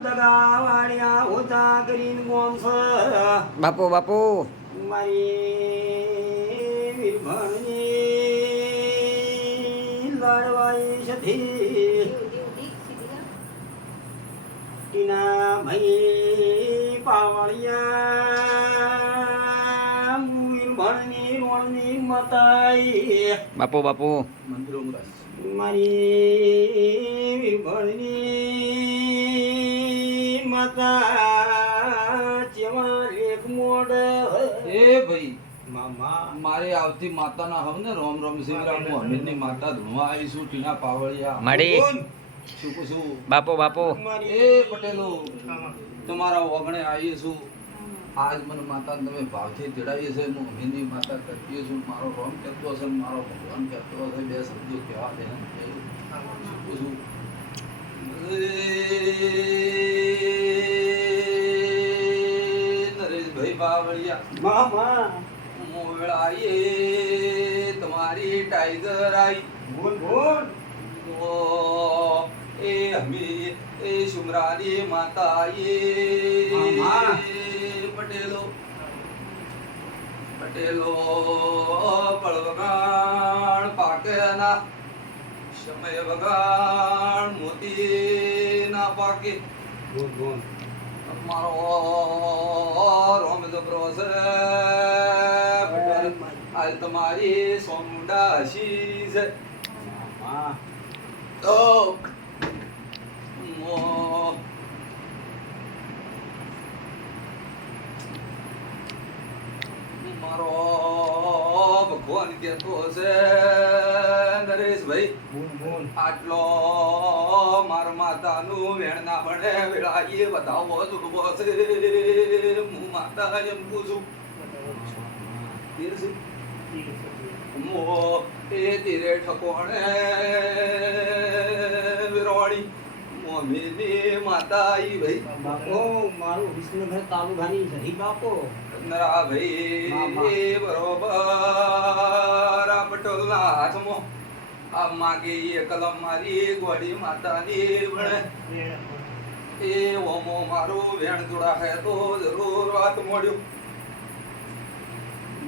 દગાવાળિયા હોતા કરીને ગોમસ બાપુ બાપુ મારી વિરભણની લડવાઈ સધી ટીના ભાઈ પાવળિયા વિરભણની રોણની મતાઈ બાપુ બાપુ મારી વિરભણની માતા ચેવા એક મોડ એ ભાઈ મામા મારે આવતી માતાના હવ ને રોમ રોમ શિવરામ હું હમીરની માતા ધૂણવા આવીશું ટીના પાવળિયા મળી શું કુશું બાપુ બાપુ એ પટેલો તમારા ઓગણે આવીશું આજ મને માતાને તમે ભાવથી તેડાવીએ છે હું હમીરની માતા કરતી છું મારો રોમ કહેતો હશે ને મારો ભગવાન કહેતો હશે બે શબ્દો કહેવા દે શું કુશું નરેશભાઈ બાવળિયા મામા મોવેળ આવીએ તમારી ટાઈગર આવી બોલ બોલ તો એ હમી એ સુમરાની માતા આવીએ મામા. પટેલો પટેલો પળવગાણ પાકેના સમય વગાણ મોતી ના પાકે બોલ બોલ મારો રોમ જબરો છે પટેલ આજ તમારી સોમડા હસી છે મામા તો મો મારો ભગવાન કહેતો છે નરેશભાઈ બોલ બોલ આટલો મારા માતાનું વેણ ના બને વેળાએ બતાવો દુડવો છે હું માતા એમ પૂછું મો એ તીરે ઠકોણે વિરોણી મોમીની માતા ઈ ભાઈ બાપો મારું વિષ્ણુભાઈ તાલુકાની જરી બાપો નરા ભાઈ બરોબર આ પટોલના હાથમાં આ માગે એ કલમ મારી ગોડી માતાની ભણે એ ઓમો મારું વેણ જોડા હે તો જરૂર વાત મળ્યું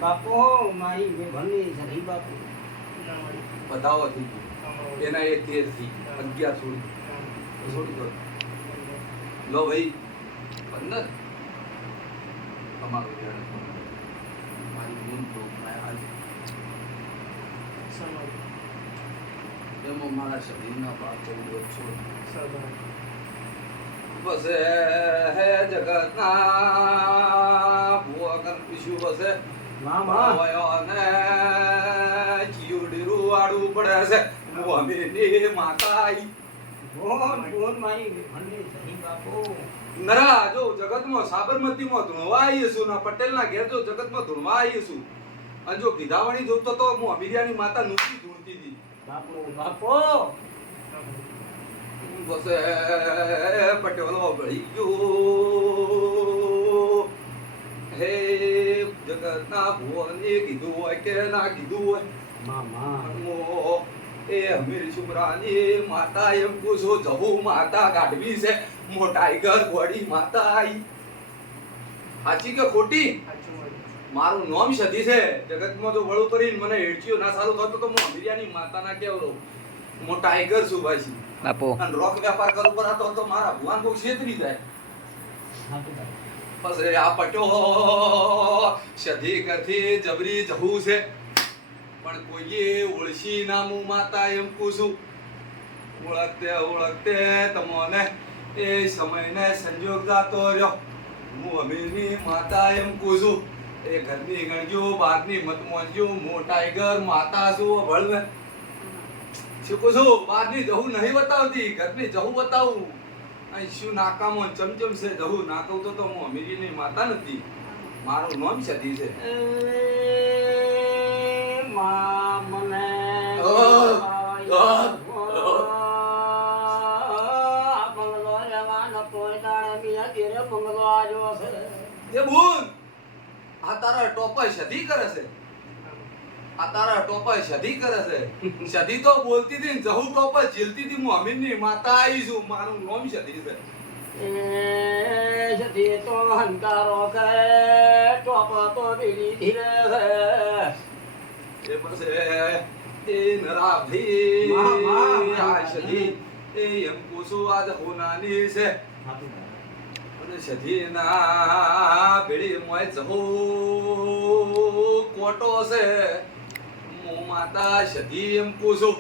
બાપો મારી વિરભણની જરી બાપો બધાઓ થઈ ગયું એના એ 13 થી 11 છોડી દો લો ભાઈ 15 તમારું વેણ મારી ગુણ તો આજ એમાં મારા શરીરના ભાગ 14 છોડ બસ હે જગતના ભુવા કન પૂછ્યું બસ મામા ને ચીવડીરું આડું પડે છે હું અમીરની માતા આઈ બોલ બોલ મારી વિરભણની જરી બાપો નરા જો જગતમાં સાબરમતીમાં ધૂણવા આવીએ છું ના પટેલના ઘેર જો જગતમાં ધૂણવા આવીએ છું અને જો કીધાવાણી જોતો તો હું અમીરિયાની માતા નુસી ધૂણતી હતી બાપો બાપો બસ પટેલો ભળી ગયો હે જગતના ભુવને કીધું હોય કે ના કીધું હોય મામા મો એ અમીર છુમરાની માતા એમ પૂછો જહુ માતા કાઢવી છે મો ટાઈગર ગોડી માતા આઈ સાચી કે ખોટી મારું નામ સધી છે જગતમાં જો વળું કરીને મને હેડચીઓ ના સારું થતો તો હું અમીરિયાની માતા ના કેવરો મો ટાઈગર છું ભાઈ બાપુ અને રોક વેપાર કરું પર હતો તો મારા ભગવાન કોઈ છેતરી જાય બસ રે આ પટ્યો સધી કરથી જબરી જહું છે પણ કોઈએ ઓળશી નામું માતા એમ પૂછું ઓળખતે ઓળખતે તમને એ સમયને સંજોગ જાતો રહ્યો હું અમીરની માતા એમ પૂછું એ ઘરની ગણજો બહારની મત મોંજો મો ટાઈગર માતા શું ભળને શું પૂછું બહારની જહું નહીં બતાવતી ઘરની જહું બતાવું અહીં શું નાકામાં ચમચમ છે જહું નાકવ તો હું અમીરીની માતા નથી મારું નામ સતી છે મા મને બંગલો રહેવાનો કોઈ દાડે મિયા ઘેરે બંગલો આવ્યો છે એ બોલ આ તારા ટોપા સધી કરે છે આ તારા ટોપા સધી કરે છે સધી તો બોલતી હતી ને જહુ ટોપા ઝીલતી હતી હું અમીરની માતા આવી છું મારું નામ સધી છે એ સધી તો હંકારો કરે ટોપ તો બીડી ધીરે એ પછી એ નરાભી આ સધી એ એમ પૂછું આજ હોનાની છે અને સધીના પેલી મોય જહો કોટો છે મો માતા સધી એમ પૂછું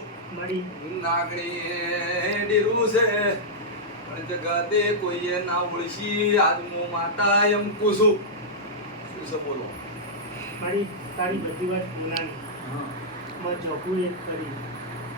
નાગણી ડીરું છે પણ જગતે કોઈએ ના ઓળશી આજ મો માતા એમ પૂછું શું છે બોલો તારી બધી વાત બોલાની ચોખ્ખું એક કરી